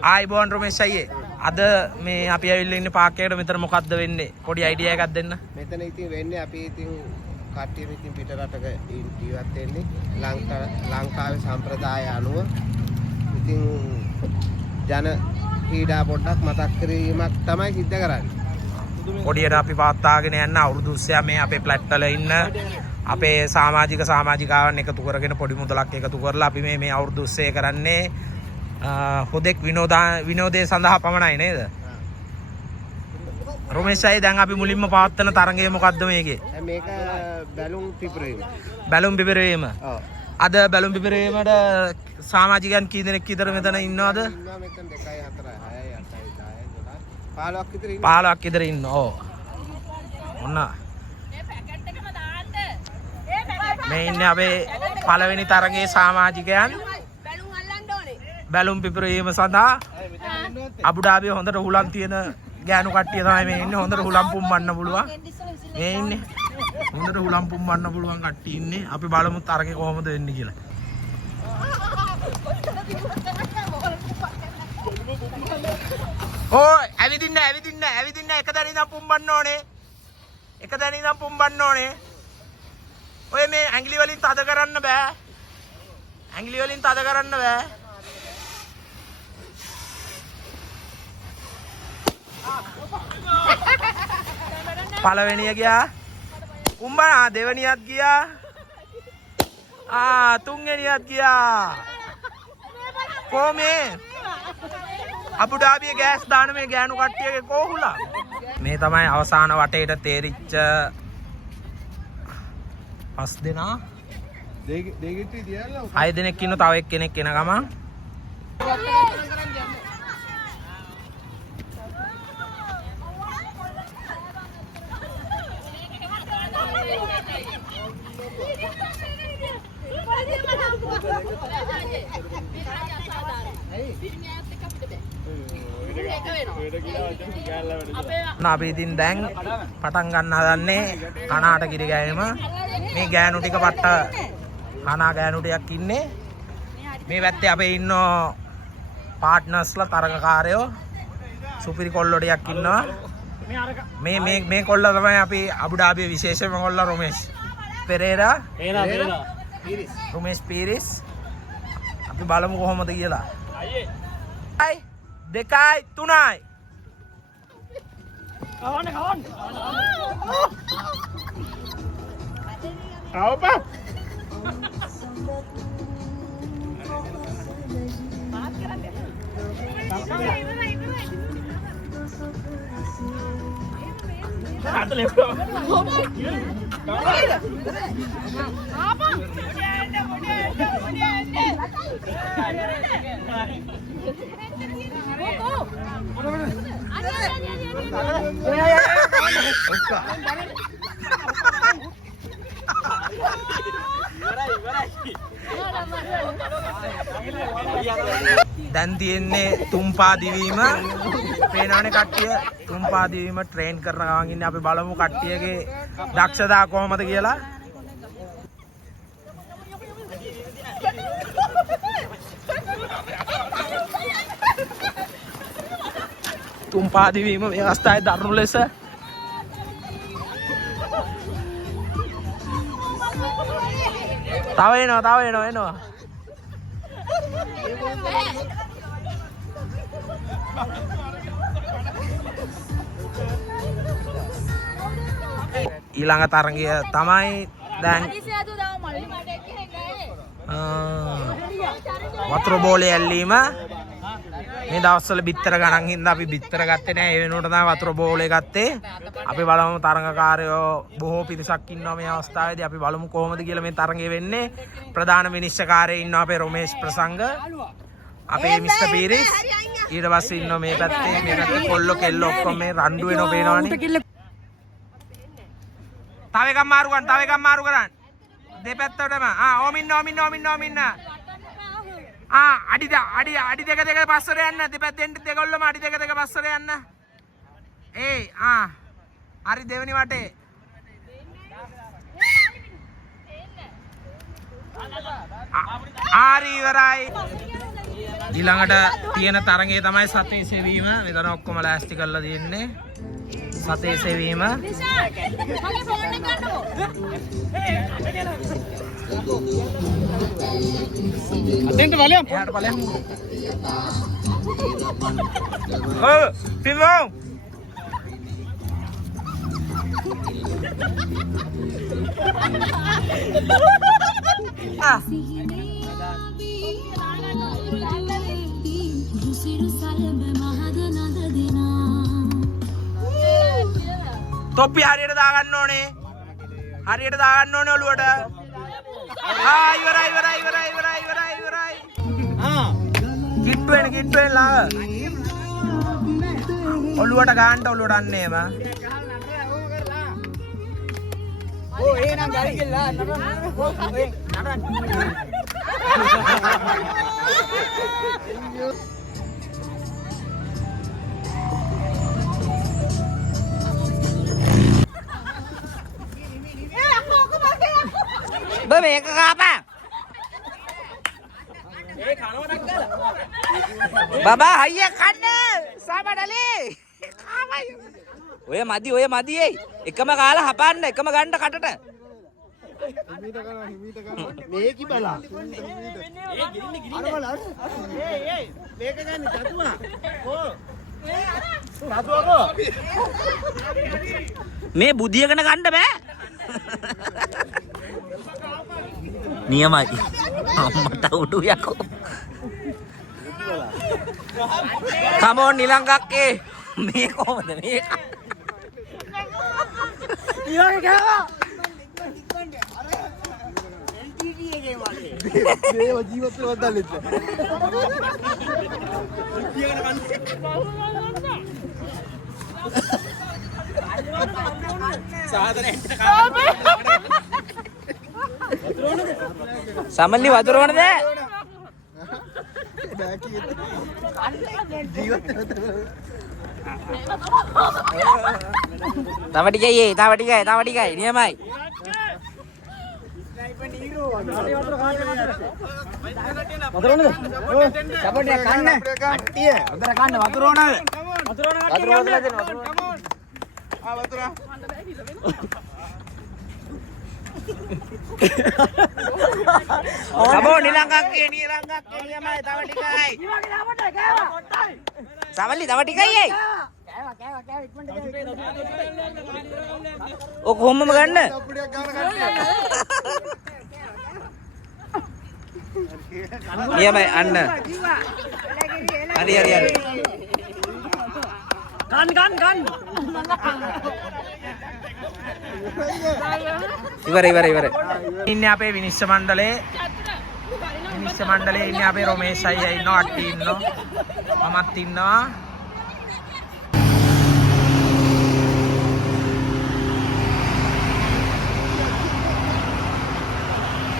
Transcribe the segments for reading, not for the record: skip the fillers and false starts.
ආයිබෝන් රොමේෂ් අයියේ. අද මේ අපි ඇවිල්ලා ඉන්නේ පාක් එකකට. මෙතන මොකද්ද වෙන්නේ? පොඩි අයිඩියා එකක් දෙන්න. මෙතන ඉතින් වෙන්නේ අපි ඉතින් කට්ටියම ඉතින් පිට රටක ජීවත් වෙන්නේ ලංකාවේ සම්ප්‍රදාය අනුව ඉතින් ජන ක්‍රීඩා පොඩ්ඩක් මතක් කිරීමක් තමයි සිද්ධ කරන්නේ. පොඩියට අපි පවත්වාගෙන යන්න අවුරුදු 30 මේ අපේ ෆ්ලැට් වල ඉන්න අපේ සමාජිකාවන් එකතු කරගෙන පොඩි මුදලක් එකතු කරලා අපි මේ අවුරුදු 30 කරන්නේ හොදෙක් විනෝදයේ සඳහා පමණයි නේද? රොමේෂ් අයියා දැන් අපි මුලින්ම පවත්වන තරඟය මොකද්ද මේකේ? මේක බැලුම් පිපිරීම. බැලුම් පිපිරීම. ඔව්. අද බැලුම් පිපිරීමට සමාජිකයන් කී දෙනෙක් විතර මෙතන ඉන්නවද? ඉන්නවා මෙතන 2 4 6 8 10 15ක් විතර ඉන්නවා. 15ක් විතර ඉන්නවා. ඔව්. ඔන්න මේ ඉන්නේ අපේ පළවෙනි තරඟයේ සමාජිකයන් බැලුම් පිපිරීම සඳහා අබුඩාබියේ හොඳට හුලම් තියෙන ගෑනු කට්ටිය තමයි මේ ඉන්නේ. හොඳට හුලම් පුම්බන්න පුළුවන්. මේ ඉන්නේ. හොඳට හුලම් පුම්බන්න පුළුවන් කට්ටිය ඉන්නේ. අපි බලමු තරගේ කොහොමද වෙන්නේ කියලා. ඕයි ඇවිදින්න එක දැන ඉඳන් පුම්බන්න ඕනේ. එක දැන ඉඳන් පුම්බන්න ඕනේ. ඔය මේ ඇඟිලි වලින් තද කරන්න බෑ. ඇඟිලි වලින් තද කරන්න බෑ. පළවෙනිය ගියා. උඹා දෙවෙනියත් ගියා. තුන්වෙනියත් ගියා. කොහොමේ? අබුඩාබියේ ගෑස් දාන මේ ගෑනු කට්ටියගේ කෝහුලා. මේ තමයි අවසාන වටේට තේරිච්ච 5 දෙනා. දෙගෙත් තියලා 6 දෙනෙක් ඉන්න තව එක්කෙනෙක් එන ගමන් අපි ඉතින් දැන් පටන් ගන්න හදන්නේ කනාට කිරි ගෑනීම. මේ ගෑනු ටික පට්ට කනා ගෑනු ටිකක් ඉන්නේ. මේ පැත්තේ අපේ ඉන්න පාර්ට්නර්ස්ලා තරගකාරයෝ සුපිරි කොල්ලෝ ටිකක් ඉන්නවා. මේ කොල්ල තමයි අපි අබුඩාබියේ විශේෂම කොල්ල රොමේෂ් පෙරේරා. රොමේෂ් පීරිස්. අපි බලමු කොහොමද කියලා. අයියේ 2 3 kawan. Apa? දැන් තියෙන්නේ තුම්පා දිවීම. පේනවනේ කට්ටිය තුම්පා දිවීම ට්‍රේන් කරන ගමන් ඉන්නේ. අපි බලමු කට්ටියගේ දක්ෂතා කොහොමද කියලා. තුම්පා දිවීම මේ අවස්ථාවේ දරුණු ලෙස තව එනවා. ඊළඟ තරගය තමයි දැන් වතුර බෝලේ ඇල්ලීම. මේ දවස්වල බිත්තර ගණන් හින්දා අපි බිත්තර ගත්තේ නැහැ. ඒ වෙනුවට තමයි වතුර බෝලේ ගත්තේ. අපි බලමු තරඟකාරයෝ බොහෝ පිරිසක් ඉන්නවා මේ අවස්ථාවේදී. අපි බලමු කොහොමද කියලා මේ තරඟය වෙන්නේ. ප්‍රධාන විනිශ්චයකාරයෙ ඉන්නවා අපේ රොමේෂ් ප්‍රසංග. අපේ මිස්ටර් පීරිස්. ඊට පස්සේ ඉන්නවා මේ පැත්තේ කොල්ලෝ කෙල්ලෝ ඔක්කොම මේ රණ්ඩු වෙනව පේනවනේ. තව එකක් මාරු කරන්න. දෙපැත්තටම. ඕම ඉන්න. අඩි දෙක පස්සට යන්න. දෙපැත්තෙන් දෙකොල්ලම අඩි දෙක පස්සට යන්න. හරි දෙවෙනි වටේ. ආරි ඉවරයි. ඊළඟට තියෙන තරඟය තමයි සතේ සෙවීම. මෙතන ඔක්කොම ලෑස්ති කරලා තියෙන්නේ. සතේ සෙවීම. අතෙන්ට බලයන්. එහාට බලයන්. ඔව් පින්වෝ. තොප්පි හරියට දාගන්න ඕනේ. හරියට දාගන්න ඕනේ ඔළුවට. ඉවරයි. කිට්ටුවෙන් ලාව. ඔළුවට ගන්න ඔළුවට අන්නේම. ඕ එහෙනම් ගාලි කෙල්ලා මේක කාපා. බබා හයිය කන්න සාබඩලේ. ඔය මදි එයි. එකම කාලා හපන්න එකම ගන්න කටට. මේකි බලා. මේක ගන්න චතුවා. ඕ. මේ බුදියගෙන ගන්න බෑ. නියමයි. අම්මට උඩු යකෝ. කමෝන් නිලංගක්කේ. මේ කොහමද මේක? ඊළඟ ගාවා. දේව ජීවිතේ වදල්ලෙත්. සමල්ලි වතුර ඕනද? තව ටිකයි නියමයි. Kamu nilangkake niamai tawa dikai. Samali tawa dikai ye. Oh කොහොමම ගන්න? නියමයි අන්න. හරි. ගන්න. ඉවර. ඉන්නේ අපේ විනිශ්චය මණ්ඩලයේ ඉන්නේ අපේ රොමේෂ් අයියා ඉන්නවා අට්ටි ඉන්නවා මමත් ඉන්නවා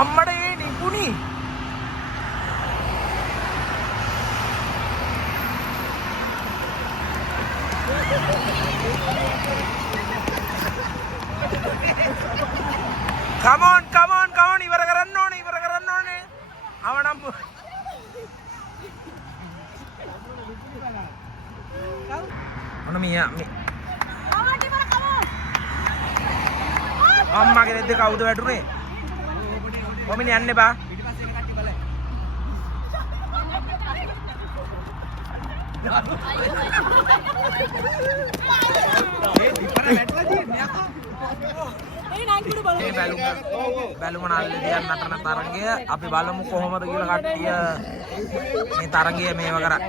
අම්මඩ ඒ නිපුණි Come on ඉවර කරන්න ඕනේ අවනම් ඔන්න මියා අම්මගේ දෙද්ද කවුද වැටුනේ කොමින යන්නේ බා බැලුම නල්ලේ දියන් නටන තරගය අපි බලමු කොහොමද කියලා කට්ටිය මේ තරගය මේව කරා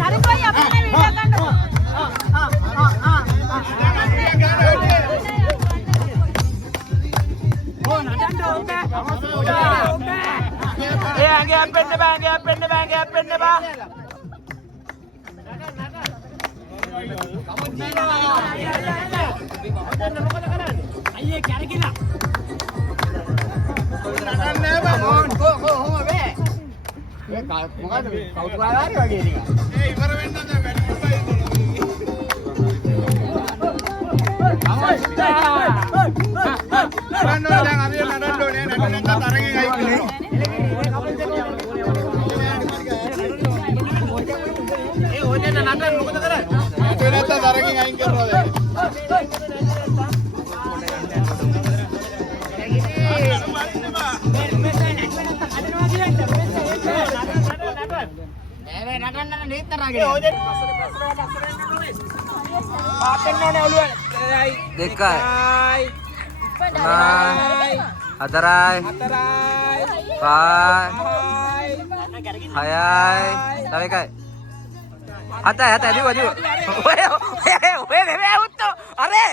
හරි අපි වීඩියෝ ගන්නවා ඕ නටන්න ඕනේ ඒ ඇඟ අපෙන්න බා අයියේ කැරකිලා නෑ බා කොහොම වේ ඒ මොකද කවුරුහරි වගේ නිකන් ඒ ඉවර වෙන්න නැහැ බැටරි දෙකයි හතරයි පහයි හයයි තව එකයි හතයි දිව ඔය මේ උත්තෝ අරේ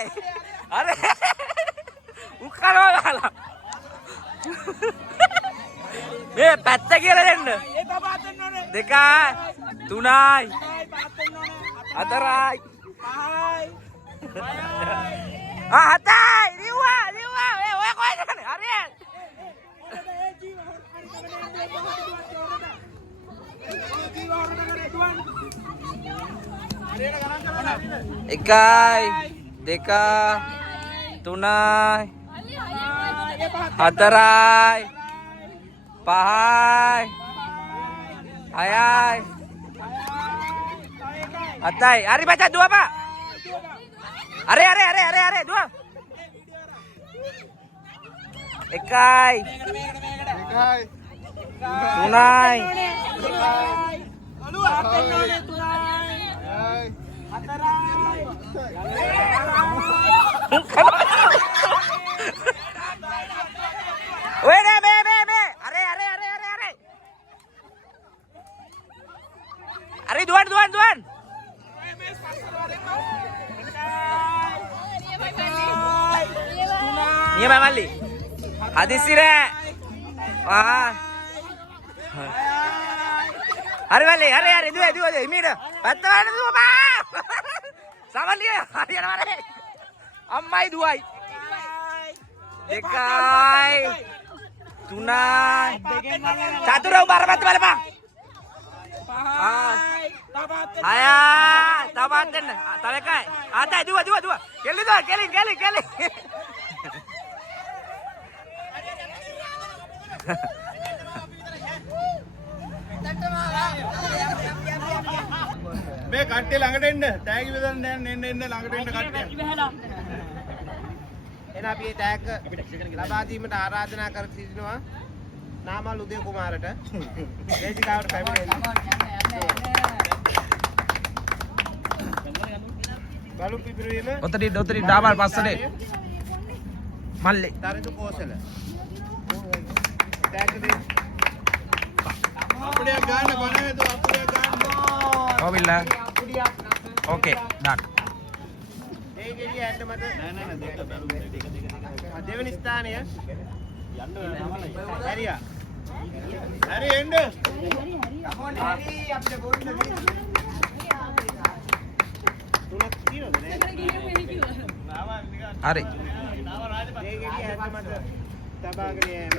උක්කනවා ගහලා මේ පැත්ත කියලා දෙන්න දෙකයි තුනයි හතරයි හතයි දිවා ඔය කොහෙද යන්නේ හරි එකයි දෙක තුනයි හතරයි පහයි හයයි හතයි හරි බචා දුව pak අරේ දුව එකයි තුනයි Wait a minute. Are duan. Iya Mali. Hadis sire. Wah. Hari Mali, dua. Ini dah. Betul dua pak. Sama dia. Hari mana? Ammai dua. Dekai. Tunai. Catur bar betul bang. Aya, tabaten, tabekai. Ada dua. Kelly. මේ කට්ටිය ළඟට එන්න. Tag විදන් එන්න ළඟට එන්න කට්ටිය. එන අපි මේ ටැග් ලබා දීමට ආරාධනා කර සිටිනවා නාමල් උදය කුමාරට වේදිකාවට පැමිණෙන්න. බලු පිපිරීම උතරි ඩාබල් පස්සට මල්ලේ තරිඳු කෝසල ටැග් දෙන්න. අපිට ගන්න බලවේද අපිට ගන්න. ඔවිල්ල ඕකේ ඩන් ඒ ගෙඩිය ඇන්න මට දෙවෙනි ස්ථානය හරියා හරි එන්න. තුනක් තියෙනවද නේද? හරි ඒ ගෙඩිය ඇන්න මට තබාගෙන යෑම.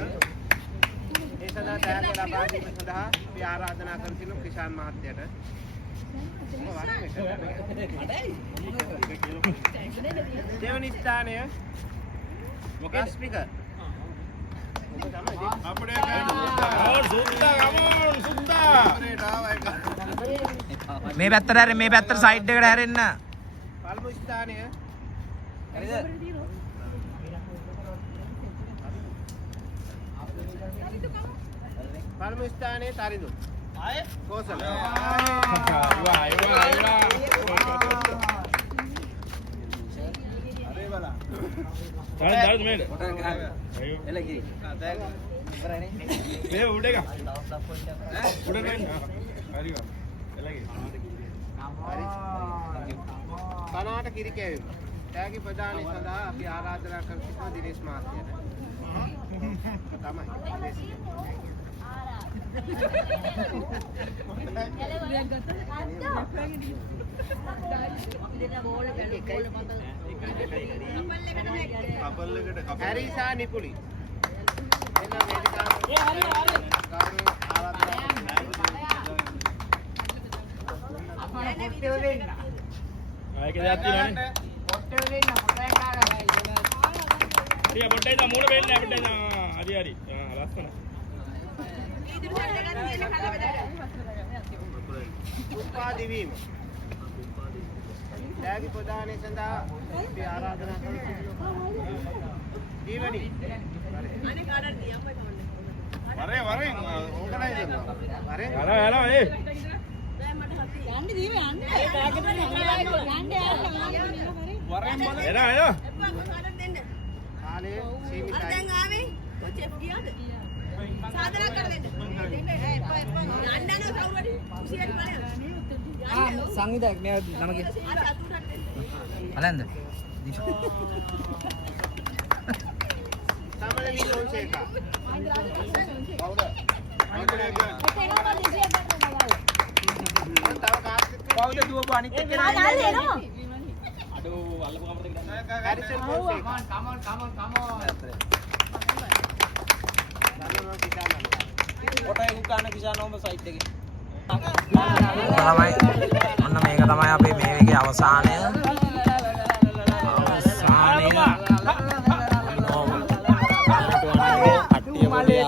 ඒ සඳහා ටැග් ලබා දීම සඳහා අපි ආරාධනා කර සිටිනවා කිෂාන් මහත්තයට. දෙවනි ස්ථානය මොකක්ද ස්පීකර් අපිට ගන්න. සුද්දා. මේ පැත්තට හැරෙන්න මේ පැත්තට සයිඩ් එකට හැරෙන්න පළමු ස්ථානය හරිද? පළමු ස්ථානයේ තරිඳු කෝසල. කනාට කිරි කැවීම. ටැගි ප්‍රදානය සඳහා අපි ආරාධනා කර සිටින දිනේෂ් මහත්තයට. තමයි. හැරිසා නිපුලි එන්න වේදිකාවට ආයෙක දෙයක් තියෙනවනේ. හරි පොඩ්ඩයි දා මූණ වෙන්නේ අපිට දා. හරි හරි. ලස්සන. උපාදිවීම. ත්‍යාගී ප්‍රදානයේ සඳහා අපි ආරාධනා කරමු. දීවනි. වරේ ඕගනයිසර්. වරේ. හලෝ ඒ. යන්න දීව යන්න. වරෙන් බල. එනවා. කාලය සීමිතයි. දැන් ආවේ චෙෆ් ගියාද? සාදරයක් කර දෙන්න. යන්න යන කවුරුහරි කුසියට බලන්න. සංවිධායක මේ නමගේ බලන්න. සමලලි ෆොන්සේකා. කවුද? තව කාස්ට් කවුද දුවපු අනිත් එක්කෙනා? ආදාල් එනවා. හැරිසන් ෆොන්සේකා. ඔන්න මේක තමයි අපේ මේ වගේ අවසානය. කට්ටිය මොලේ